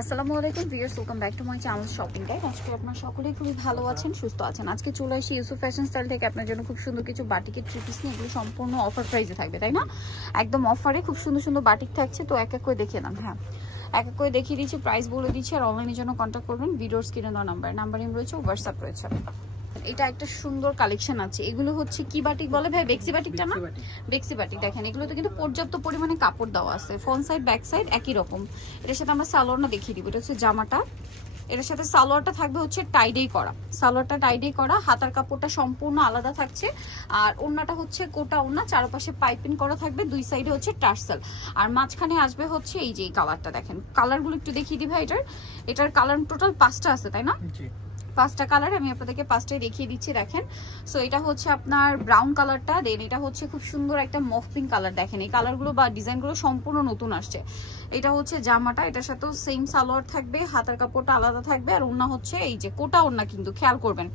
আসসালামু আলাইকুম viewers, welcome back to my channel shopping guide. আজকে আপনারা সকলেই খুবই ভালো আছেন, সুস্থ আছেন। আজকে চলে আসি ইউসুফ ফ্যাশন স্টাইল থেকে আপনার জন্য খুব সুন্দর কিছু বাটিকের থ্রি পিস নিয়ে। এগুলো সম্পূর্ণ অফার প্রাইসে থাকবে, তাই না? একদম অফারে খুব সুন্দর সুন্দর বাটিক থাকছে। তো এক এক করে দেখিয়ে নেন। হ্যাঁ, এক এক করে দেখিয়ে দিচ্ছি, প্রাইস বলে দিচ্ছি। আর অনলাইনের জন্য কন্ট্যাক্ট করবেন ভিডিওর স্ক্রিনে দেওয়া নাম্বারে রয়েছে, হোয়াটসঅ্যাপ রয়েছে। এটা একটা সুন্দর কালেকশন আছে। এগুলো হচ্ছে কি বাটিক বলে ভাই? বেক্সি বাটিকটা না? বেক্সি বাটিক। দেখেন এগুলোতে কিন্তু পর্যাপ্ত পরিমাণে কাপড় দেওয়া আছে, ফ্রন্ট সাইড ব্যাক সাইড একই রকম। এটার সাথে আমরা সালোয়ারটা দেখিয়ে দিব। এটা হচ্ছে জামাটা, এটার সাথে সালোয়ারটা থাকবে হচ্ছে টাইডেই করা। সালোয়ারটা টাইডেই করা, হাতার কাপড়টা সম্পূর্ণ আলাদা থাকছে। আর ওড়নাটা হচ্ছে কোটা ওড়না, চারপাশে পাইপিং করা থাকবে, দুই সাইডে হচ্ছে টার্সেল। আর মাঝখানে আসবে হচ্ছে এই যে এই কালারটা। দেখেন কালারগুলো একটু দেখিয়ে দিই ভাই। এটার কালার টোটাল 5টা আছে, তাই না? 5টা কালার আমি আপনাদেরকে 5টাই দেখিয়ে দিচ্ছি। দেখেন, সো এটা হচ্ছে আপনার ব্রাউন কালারটা, দেন এটা হচ্ছে খুব সুন্দর একটা মফ পিঙ্ক কালার। দেখেন এই কালারগুলো বা ডিজাইনগুলো সম্পূর্ণ নতুন আসছে। এটা হচ্ছে জামাটা, এটার সাথেও সেম সালোয়ার থাকবে, হাতার কাপড়টা আলাদা থাকবে। আর ওড়না হচ্ছে এই যে কোটা ওড়না, কিন্তু খেয়াল করবেন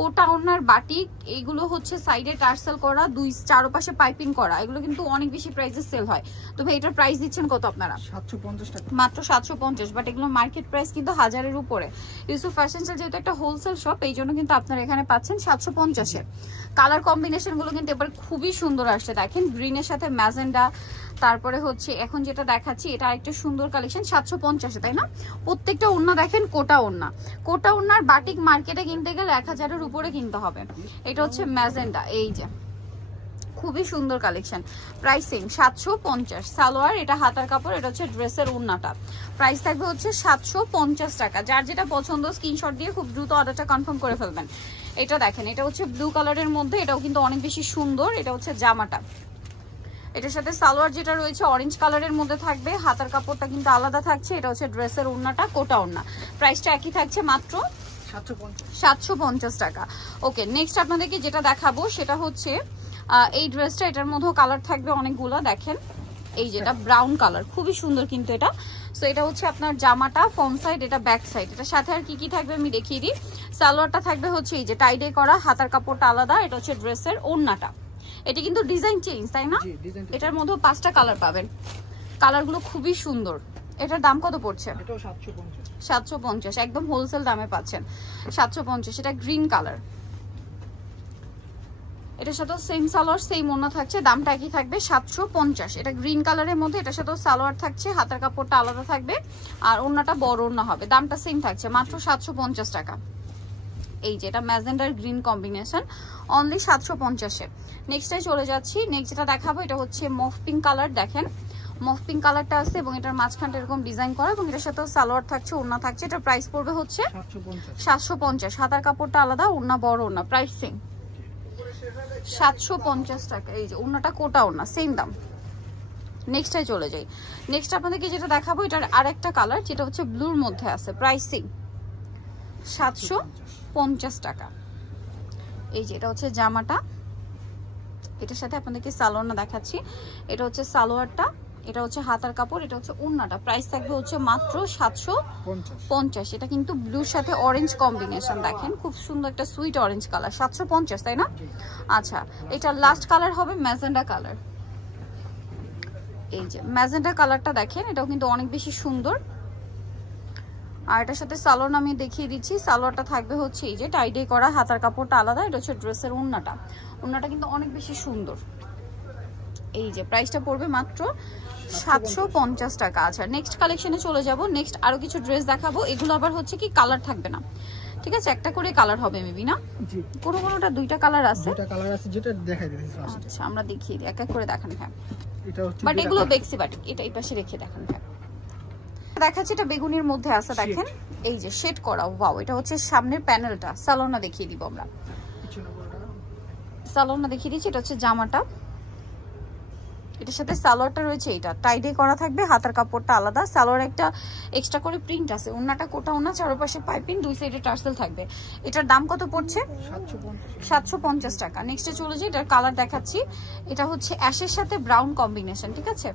কোটা ওড়নার বাটিক। এইগুলো হচ্ছে সাইডে টার্সেল করা, দুই চারপাশে পাইপিং করা। এগুলো কিন্তু অনেক বেশি প্রাইসে সেল হয়। তো ভাই এটার প্রাইস দিচ্ছেন কত আপনারা? 750 টাকা, মাত্র 750। বাট এগুলো মার্কেট প্রাইস কিন্তু 1000-এর উপরে। ইউসুফ ফ্যাশন স্টাইল যেহেতু একটা হোলসেল শপ, এই জন্য কিন্তু আপনারা এখানে পাচ্ছেন 750-এর। কালার কম্বিনেশন গুলো কিন্তু এবার খুবই সুন্দর আসছে। দেখেন গ্রিনের সাথে ম্যাজেন্ডা, তারপরে হচ্ছে এখন যেটা দেখাচ্ছি এটা আরেকটা সুন্দর কালেকশন 750-এ, তাই না? প্রত্যেকটা ওড়না দেখেন কোটা ওড়না। কোটা ওড়নার বাটিক মার্কেটে কিনতে গেলে 1000-এর উপরে কিনতে হবে। এটা হচ্ছে ম্যাজেন্ডা, এই যে খুবই সুন্দর কালেকশন। Price same 750। সালোয়ার, এটা হাতার কাপড়, এটা হচ্ছে ড্রেসের ওড়নাটা। প্রাইস থাকবে হচ্ছে 750 টাকা। যার যেটা পছন্দ স্ক্রিনশট দিয়ে খুব দ্রুত অর্ডারটা কনফার্ম করে ফেলবেন। এটা দেখেন, এটা হচ্ছে ব্লু কালারের মধ্যে, এটাও কিন্তু অনেক বেশি সুন্দর। এটা হচ্ছে জামাটা, এটার সাথে সালোয়ার যেটা রয়েছে অরেঞ্জ কালারের মধ্যে থাকবে, হাতার কাপড়টা কিন্তু আলাদা থাকছে। এটা হচ্ছে ড্রেসের ওড়নাটা, কোটা ওড়না। প্রাইসটা একই থাকছে, মাত্র 750 টাকা। ওকে, নেক্সট আপনাদেরকে যেটা দেখাবো সেটা হচ্ছে এই ড্রেসটা। এটার মধ্যেও কালার থাকবে অনেকগুলো। দেখেন এই যেটা ব্রাউন কালার, খুবই সুন্দর কিন্তু এটা। সো এটা হচ্ছে আপনার জামাটা, ফ্রন্ট সাইড, এটা ব্যাক সাইড। এটার সাথে আর কি কি থাকবে আমি দেখিয়ে দিই। সালোয়ারটা থাকবে হচ্ছে এই যে টাইডে করা, হাতার কাপড়টা আলাদা। এটা হচ্ছে ড্রেসের ওড়নাটা। এটা কিন্তু ডিজাইন চেঞ্জ, তাই না? এটার মধ্যে 5টা কালার পাবেন, কালারগুলো খুবই সুন্দর। এটার দাম কত পড়ছে? 750, একদম হোলসেল দামে পাচ্ছেন 750। এটা গ্রিন কালার, এটার সাথেও সেম সালোয়ার সেম ওড়না থাকছে, দামটা একই থাকবে 750। এটা গ্রিন কালারের মধ্যে, এটার সাথেও সালোয়ার থাকছে, হাতার কাপড়টা আলাদা থাকবে, আর ওড়নাটা বড় ওড়না হবে। দামটা সেম থাকছে, মাত্র 750 টাকা। এই যে এটা ম্যাজেন্ডার গ্রিন কম্বিনেশন, অনলি 750-এ। নেক্সটে চলে যাচ্ছি। নেক্সট যেটা দেখাবো এটা হচ্ছে মফ পিঙ্ক কালার। দেখেন মফ পিঙ্ক কালারটা আছে এবং এটার মাঝখানটা এরকম ডিজাইন করা, এবং এটার সাথেও সালোয়ার থাকছে, ওড়না থাকছে। এটার প্রাইস পড়বে হচ্ছে 750। হাতার কাপড়টা আলাদা, ওড়না বড় ওড়না। প্রাইস সেম 750 টাকা। এই যে ওড়নাটা কোটা ওড়না, সেম দাম। নেক্সটে চলে যাই। নেক্সট আপনাদেরকে যেটা দেখাবো এটার আরেকটা কালার, যেটা হচ্ছে ব্লুর মধ্যে আছে। প্রাইস সেম 750 টাকা। এই যে এটা হচ্ছে জামাটা, এটার সাথে আপনাদেরকে সালোয়ারটা দেখাচ্ছি। এটা হচ্ছে সালোয়ারটা, এটা হচ্ছে হাতার কাপড়, এটা হচ্ছে ওড়নাটা। প্রাইস থাকবে হচ্ছে মাত্র 750। এটা কিন্তু ব্লুর সাথে অরেঞ্জ কম্বিনেশন। দেখেন খুব সুন্দর একটা সুইট অরেঞ্জ কালার, 750, তাই না? আচ্ছা, এটা লাস্ট কালার হবে ম্যাজেন্ডা কালার। এই যে ম্যাজেন্ডা কালারটা দেখেন, এটাও কিন্তু অনেক বেশি সুন্দর। আর এটার সাথে সালোয়ার আমি দেখিয়ে দিচ্ছি। সালোয়ারটা থাকবে হচ্ছে এই যে টাইডে করা, হাতার কাপড়টা আলাদা। এটা হচ্ছে ড্রেসের ওড়নাটা। ওড়নাটা কিন্তু অনেক বেশি সুন্দর। এই যে প্রাইসটা পড়বে মাত্র 750 টাকা। আচ্ছা, নেক্সট কালেকশনে চলে যাব। নেক্সট আরো কিছু ড্রেস দেখাবো। এগুলো আবার হচ্ছে কি কালার থাকবে না, ঠিক আছে? একটা করে কালার হবে মেবি, না? জি, কোনোটা 2টা কালার আছে। 2টা কালার আছে, যেটা দেখাই দিচ্ছি। আচ্ছা, আমরা দেখিয়ে দিই, এক এক করে দেখান। হ্যাঁ, এটা হচ্ছে বাট এগুলো বেক্সি বাটিক। এটা এই পাশে রেখে দেখান। হ্যাঁ, দেখাচ্ছি। এটা বেগুনির মধ্যে আছে। দেখেন এই যে শেড করা, ওয়াও। এটা হচ্ছে সামনের প্যানেলটা। সালোয়ারটা দেখিয়ে দিব আমরা, সালোয়ারটা দেখিয়ে দিচ্ছি। এটা হচ্ছে জামাটা, এটার সাথে সালোয়ারটা রয়েছে, এটা টাইডে করা থাকবে, হাতার কাপড়টা আলাদা। সালোয়ার একটা এক্সট্রা করে প্রিন্ট আছে, ওড়নাটা কোটা ওড়না, চারপাশে পাইপিং, দুই সাইডে টার্সেল থাকবে। এটার দাম কত পড়ছে? 750 টাকা। নেক্সটে চলে যাই। এটার কালার দেখাচ্ছি। এটা হচ্ছে অ্যাশের সাথে ব্রাউন কম্বিনেশন, ঠিক আছে?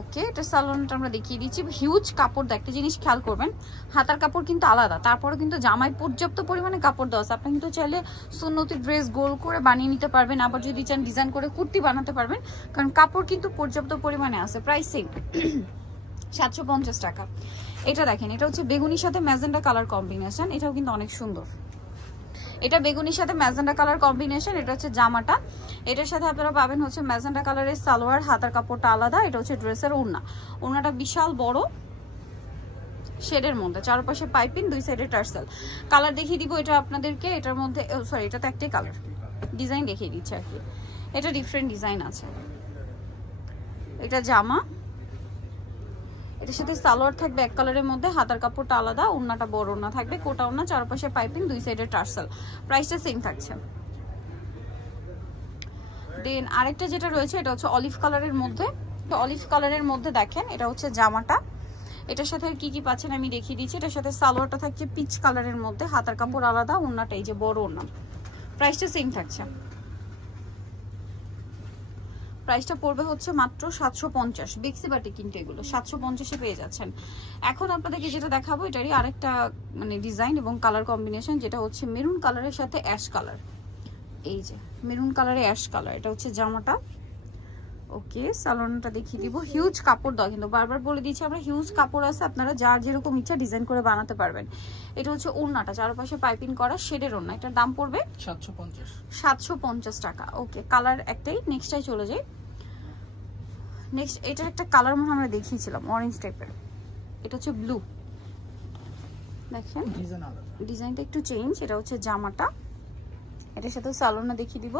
ওকে, এটা সালোয়ারটা আমরা দেখিয়ে দিচ্ছি। হিউজ কাপড়, একটা জিনিস খেয়াল করবেন, হাতার কাপড় কিন্তু আলাদা, তারপরে কিন্তু জামায় পর্যাপ্ত পরিমাণে কাপড় দেওয়া আছে। আপনি কিন্তু চাইলে সুন্নতি ড্রেস গোল করে বানিয়ে নিতে পারবেন, আবার যদি চান ডিজাইন করে কুর্তি বানাতে পারবেন, কারণ কাপড় কিন্তু পর্যাপ্ত পরিমাণে আছে। প্রাইস সেম 750 টাকা। এটা দেখেন, এটা হচ্ছে বেগুনির সাথে ম্যাজেন্ডা কালার কম্বিনেশন, এটাও কিন্তু অনেক সুন্দর। এটা বেগুনির সাথে ম্যাজেন্ডা কালার কম্বিনেশন, এটা হচ্ছে জামাটা। এটার সাথে আপনারা পাবেন হচ্ছে ম্যাজেন্ডা কালারের সালোয়ার, হাতার কাপড়টা আলাদা। এটা হচ্ছে ড্রেসের ওড়না, ওড়নাটা বিশাল বড় শেডের মধ্যে, চারপাশে পাইপিং, দুই সাইডে টার্সেল। কালার দেখিয়ে দিব এটা আপনাদেরকে। এটার মধ্যে সরি, এটা তো একটাই কালার, ডিজাইন দেখিয়ে দিচ্ছে আর কি। এটা ডিফারেন্ট ডিজাইন আছে। এটা জামা, এটার সাথে সালোয়ার থাকবে এক কালারের মধ্যে, হাতার কাপড়টা আলাদা, ওড়নাটা বড় ওড়না থাকবে, কোটা ওড়না, চারপাশে পাইপিং, দুই সাইডে টার্সেল। প্রাইসটা সেম থাকছে। দেন আরেকটা যেটা রয়েছে এটা হচ্ছে অলিভ কালারের মধ্যে। তো অলিভ কালারের মধ্যে দেখেন, এটা হচ্ছে জামাটা। এটার সাথে কি কি পাচ্ছেন আমি দেখিয়ে দিচ্ছি। এটার সাথে সালোয়ারটা থাকছে পিচ কালারের মধ্যে, হাতার কাপড় আলাদা, ওড়নাটা এই যে বড় ওড়না। প্রাইসটা সেম থাকছে। প্রাইসটা পড়বে হচ্ছে মাত্র 750। বেক্সি বাটি কিন্তু এগুলো 750-এ পেয়ে যাচ্ছেন। এখন আপনাদেরকে যেটা দেখাবো এটারই আরেকটা মানে ডিজাইন এবং কালার কম্বিনেশন, যেটা হচ্ছে মেরুন কালারের সাথে অ্যাশ কালার। এই যে মেরুন কালারে অ্যাশ কালার, এটা হচ্ছে জামাটা। ওকে, সালোয়ারটা দেখিয়ে দিব। হিউজ কাপড় দাও, কিন্তু বারবার বলে দিচ্ছি আমরা, হিউজ কাপড় আছে, আপনারা যার যেরকম ইচ্ছা ডিজাইন করে বানাতে পারবেন। এটা হচ্ছে ওড়নাটা, চারপাশে পাইপিং করা শেডের ওড়না। এটার দাম পড়বে 750 টাকা। ওকে, কালার একটাই, নেক্সটটাই চলে যাই। নেক্সট এটার একটা কালার মনে আমরা দেখিয়েছিলাম অরেঞ্জ টাইপের, এটা হচ্ছে ব্লু। দেখেন ডিজাইনটা একটু চেঞ্জ। এটা হচ্ছে জামাটা, এটার সাথে সালোয়ারটা দেখিয়ে দিব।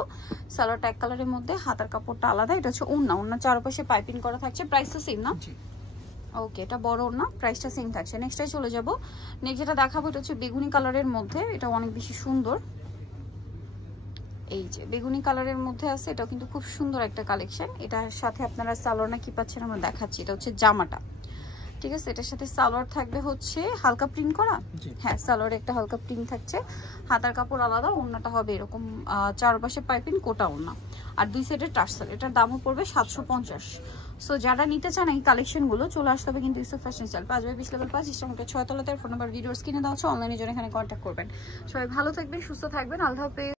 সালোয়ারটা এক কালারের মধ্যে, হাতার কাপড়টা আলাদা। এটা হচ্ছে ওড়না, ওড়নার চারপাশে পাইপিং করা থাকছে। প্রাইসটা সেম না? ওকে, এটা বড় ওড়না, প্রাইসটা সেম থাকছে। নেক্সটটাই চলে যাব। নেক্সট যেটা দেখাবো এটা হচ্ছে বেগুনি কালারের মধ্যে, এটা অনেক বেশি সুন্দর। এই যে বেগুনি কালারের মধ্যে আছে, এটাও কিন্তু খুব সুন্দর একটা কালেকশন। এটার সাথে আপনারা সালোয়ারটা কি পাচ্ছেন আমরা দেখাচ্ছি। এটা হচ্ছে জামাটা, ঠিক আছে। এটার সাথে সালোয়ার থাকবে হচ্ছে হালকা প্রিন্ট করা, হ্যাঁ সালোয়ারে একটা হালকা প্রিন্ট থাকছে, হাতার কাপড় আলাদা, ওড়নাটা হবে এরকম চারপাশে পাইপিং, কোটা ওড়না, আর দুই সাইডে টার্সেল। এটার দামও পড়বে 750। সো যারা নিতে চান এই কালেকশনগুলো চলে আসতে হবে কিন্তু ইউসুফ ফ্যাশন স্টাইল, 5/20 লেভেল 5 ইস্টামকে 6 তলাতে। ফোন নাম্বার ভিডিওর স্ক্রিনে দেওয়া আছে, অনলাইনে জন্য এখানে কন্ট্যাক্ট করবেন। সবাই ভালো থাকবেন, সুস্থ থাকবেন, আল্লাহ হাফেজ।